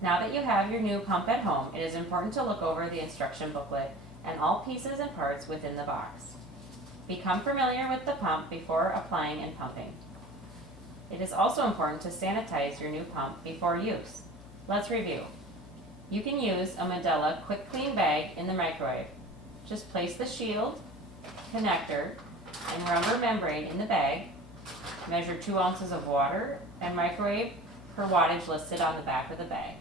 Now that you have your new pump at home, it is important to look over the instruction booklet and all pieces and parts within the box. Become familiar with the pump before applying and pumping. It is also important to sanitize your new pump before use. Let's review. You can use a Medela quick clean bag in the microwave. Just place the shield, connector, and rubber membrane in the bag. Measure 2 ounces of water and microwave per wattage listed on the back of the bag.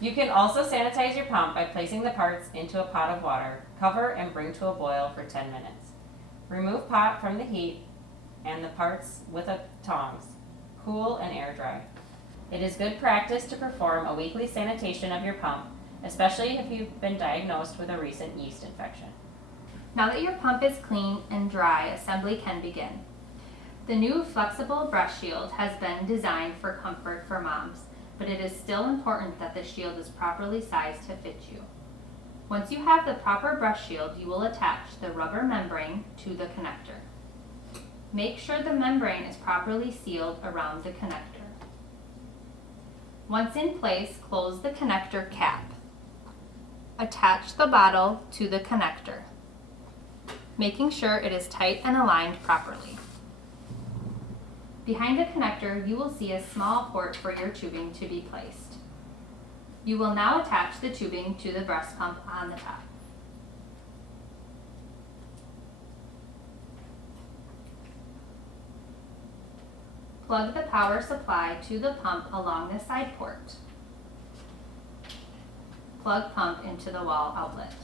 You can also sanitize your pump by placing the parts into a pot of water, cover and bring to a boil for 10 minutes. Remove pot from the heat and the parts with a tongs. Cool and air dry. It is good practice to perform a weekly sanitation of your pump, especially if you've been diagnosed with a recent yeast infection. Now that your pump is clean and dry, assembly can begin. The new flexible breast shield has been designed for comfort for moms, but it is still important that the shield is properly sized to fit you. Once you have the proper breast shield, you will attach the rubber membrane to the connector. Make sure the membrane is properly sealed around the connector. Once in place, close the connector cap. Attach the bottle to the connector, making sure it is tight and aligned properly. Behind the connector, you will see a small port for your tubing to be placed. You will now attach the tubing to the breast pump on the top. Plug the power supply to the pump along the side port. Plug pump into the wall outlet.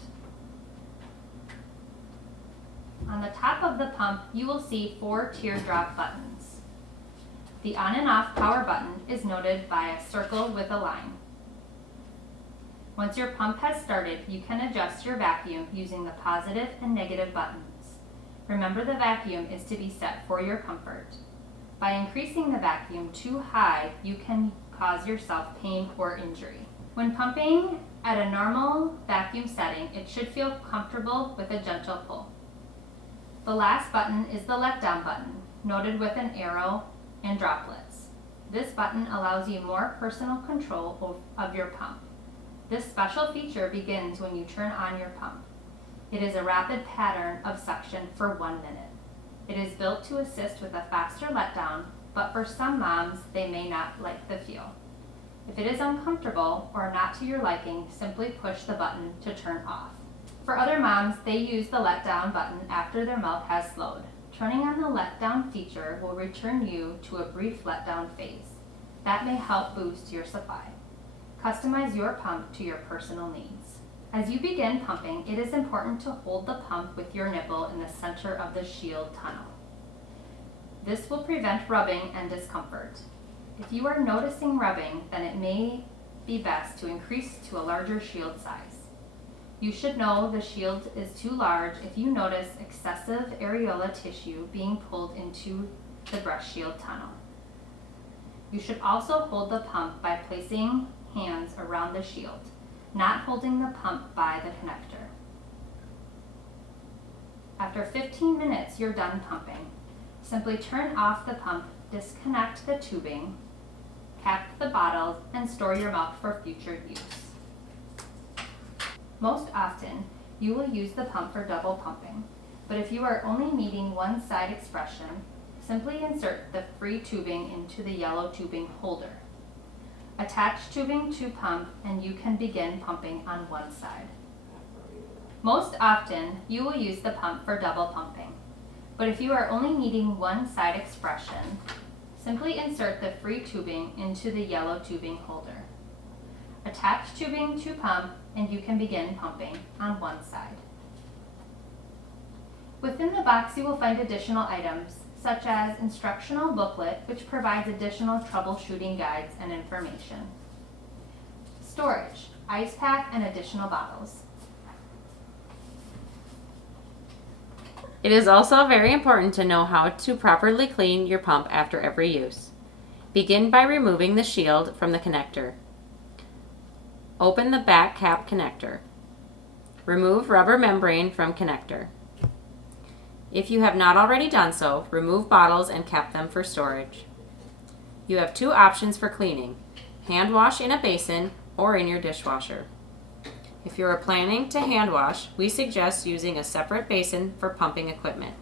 On the top of the pump, you will see 4 teardrop buttons. The on and off power button is noted by a circle with a line. Once your pump has started, you can adjust your vacuum using the positive and negative buttons. Remember, the vacuum is to be set for your comfort. By increasing the vacuum too high, you can cause yourself pain or injury. When pumping at a normal vacuum setting, it should feel comfortable with a gentle pull. The last button is the letdown button, noted with an arrow and droplets. This button allows you more personal control of your pump. This special feature begins when you turn on your pump. It is a rapid pattern of suction for 1 minute. It is built to assist with a faster letdown, but for some moms, they may not like the feel. If it is uncomfortable or not to your liking, simply push the button to turn off. For other moms, they use the letdown button after their milk has slowed. Turning on the letdown feature will return you to a brief letdown phase. That may help boost your supply. Customize your pump to your personal needs. As you begin pumping, it is important to hold the pump with your nipple in the center of the shield tunnel. This will prevent rubbing and discomfort. If you are noticing rubbing, then it may be best to increase to a larger shield size. You should know the shield is too large if you notice excessive areola tissue being pulled into the breast shield tunnel. You should also hold the pump by placing hands around the shield, not holding the pump by the connector. After 15 minutes, you're done pumping. Simply turn off the pump, disconnect the tubing, cap the bottles, and store your milk for future use. Most often, you will use the pump for double pumping, but if you are only needing one side expression, simply insert the free tubing into the yellow tubing holder. Attach tubing to pump and you can begin pumping on one side. Most often, you will use the pump for double pumping, but if you are only needing one side expression, simply insert the free tubing into the yellow tubing holder. Attach tubing to pump and you can begin pumping on one side. Within the box, you will find additional items such as instructional booklet, which provides additional troubleshooting guides and information. Storage, ice pack, and additional bottles. It is also very important to know how to properly clean your pump after every use. Begin by removing the shield from the connector. Open the back cap connector. Remove rubber membrane from connector. If you have not already done so, remove bottles and cap them for storage. You have 2 options for cleaning. Hand wash in a basin or in your dishwasher. If you are planning to hand wash, we suggest using a separate basin for pumping equipment.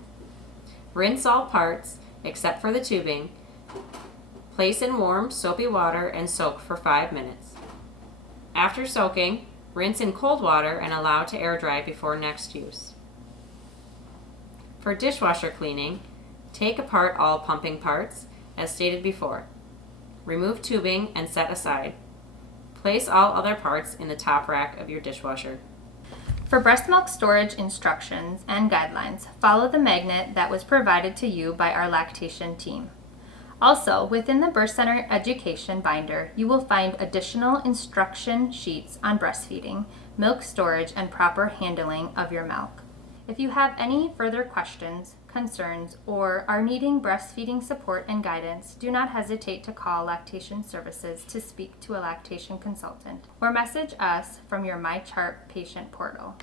Rinse all parts, except for the tubing. Place in warm, soapy water and soak for 5 minutes. After soaking, rinse in cold water and allow to air dry before next use. For dishwasher cleaning, take apart all pumping parts, as stated before. Remove tubing and set aside. Place all other parts in the top rack of your dishwasher. For breast milk storage instructions and guidelines, follow the magnet that was provided to you by our lactation team. Also, within the Birth Center Education binder, you will find additional instruction sheets on breastfeeding, milk storage, and proper handling of your milk. If you have any further questions, concerns, or are needing breastfeeding support and guidance, do not hesitate to call Lactation Services to speak to a lactation consultant or message us from your MyChart patient portal.